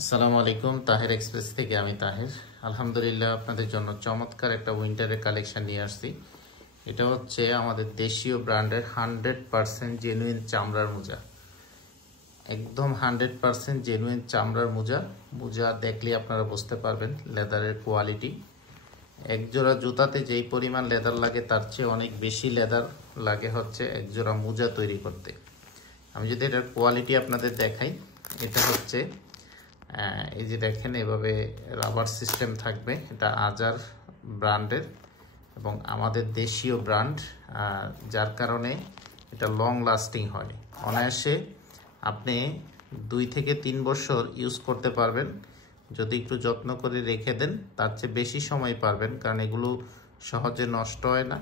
আসসালামু আলাইকুম। তাহের এক্সপ্রেস থেকে আমি তাহের। আলহামদুলিল্লাহ, আপনাদের জন্য চমৎকার একটা উইন্টারের কালেকশন নিয়ে আসছি। এটা হচ্ছে আমাদের দেশীয় ব্র্যান্ডের 100% জেনুইন চামড়ার মোজা। একদম 100% জেনুইন চামড়ার মোজা। মোজা দেখলে আপনারা বুঝতে পারবেন লেদারের কোয়ালিটি। একজোড়া জুতাতে যেই পরিমাণ লেদার লাগে তার চেয়ে অনেক বেশি লেদার লাগে হচ্ছে একজোড়া মোজা তৈরি করতে। আমি যদি এটার কোয়ালিটি আপনাদের দেখাই, এটা হচ্ছে এই যে দেখেন, এভাবে রাবার সিস্টেম থাকবে। এটা আজার ব্র্যান্ডের এবং আমাদের দেশীয় ব্র্যান্ড, যার কারণে এটা লং লাস্টিং হয়। অনায়াসে আপনি 2 থেকে 3 বছর ইউজ করতে পারবেন যদি একটু যত্ন করে রেখে দেন। তার চেয়ে বেশি সময় পারবেন, কারণ এগুলো সহজে নষ্ট হয় না।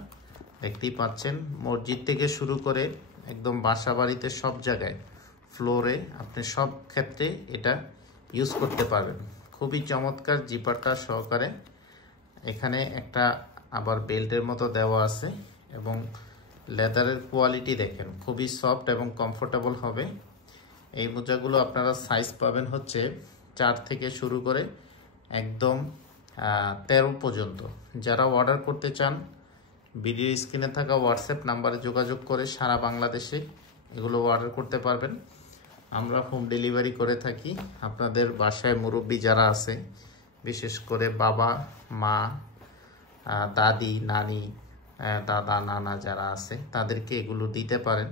দেখতেই পাচ্ছেন, মসজিদ থেকে শুরু করে একদম বাসা বাড়িতে সব জায়গায় ফ্লোরে আপনি সব ক্ষেত্রে এটা ইউজ করতে পারবেন। খুবই চমৎকার জিপারটা সহকারে। এখানে একটা আবার বেল্টের মতো দেওয়া আছে এবং লেদারের কোয়ালিটি দেখেন, খুবই সফট এবং কমফোর্টেবল হবে। এই মোজাগুলো আপনারা সাইজ পাবেন হচ্ছে 4 থেকে শুরু করে একদম 13 পর্যন্ত। যারা অর্ডার করতে চান, ভিডিও স্ক্রিনে থাকা হোয়াটসঅ্যাপ নাম্বারে যোগাযোগ করে সারা বাংলাদেশে এগুলো অর্ডার করতে পারবেন। আমরা হোম ডেলিভারি করে থাকি। আপনাদের বাসায় মুরব্বি যারা আছে, বিশেষ করে বাবা মা, দাদি নানি, দাদা নানা যারা আছে, তাদেরকে এগুলো দিতে পারেন।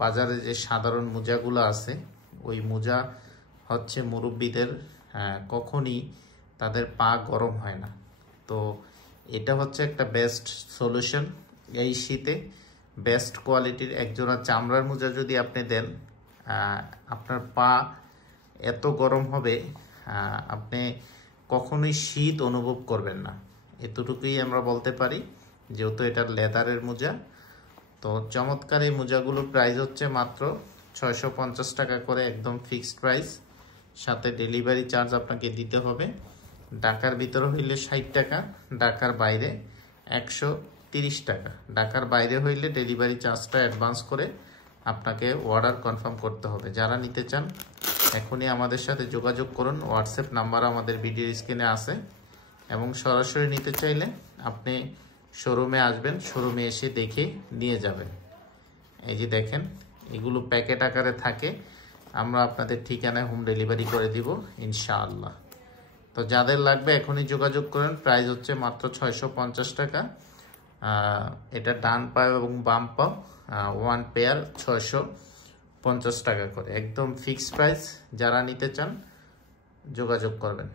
বাজারে যে সাধারণ মোজাগুলো আছে, ওই মোজা হচ্ছে মুরব্বিদের কখনই তাদের পা গরম হয় না। তো এটা হচ্ছে একটা বেস্ট সলিউশন। এই শীতে বেস্ট কোয়ালিটির একজোড়া চামড়ার মোজা যদি আপনি দেন, আপনার পা এত গরম হবে আপনি কখনোই শীত অনুভব করবেন না। এতটুকুই আমরা বলতে পারি, যেহেতু এটা লেদারের মোজা। তো চমৎকার এই মোজাগুলোর প্রাইস হচ্ছে মাত্র 650 টাকা করে, একদম ফিক্সড প্রাইস। সাথে ডেলিভারি চার্জ আপনাকে দিতে হবে। ঢাকার ভিতরে হইলে 60 টাকা, ঢাকার বাইরে 130 টাকা। ঢাকার বাইরে হইলে ডেলিভারি চার্জটা অ্যাডভান্স করে আপনাকে অর্ডার কনফার্ম করতে হবে। যারা নিতে চান এখনই আমাদের সাথে যোগাযোগ করুন। হোয়াটসঅ্যাপ নাম্বার আমাদের ভিডিও স্ক্রিনে আছে। এবং সরাসরি নিতে চাইলে আপনি শোরুমে আসবেন, শোরুমে এসে দেখে নিয়ে যাবেন। এই যে দেখেন, এগুলো প্যাকেট আকারে থাকে। আমরা আপনাদের ঠিকানায় হোম ডেলিভারি করে দিব ইনশাআল্লাহ। তো যাদের লাগবে এখনই যোগাযোগ করেন। প্রাইস হচ্ছে মাত্র 650 টাকা। এটা ডান পা এবং বাম পা 1 পেয়ার 650 টাকা করে, একদম ফিক্সড প্রাইস। যারা নিতে চান যোগাযোগ করবেন।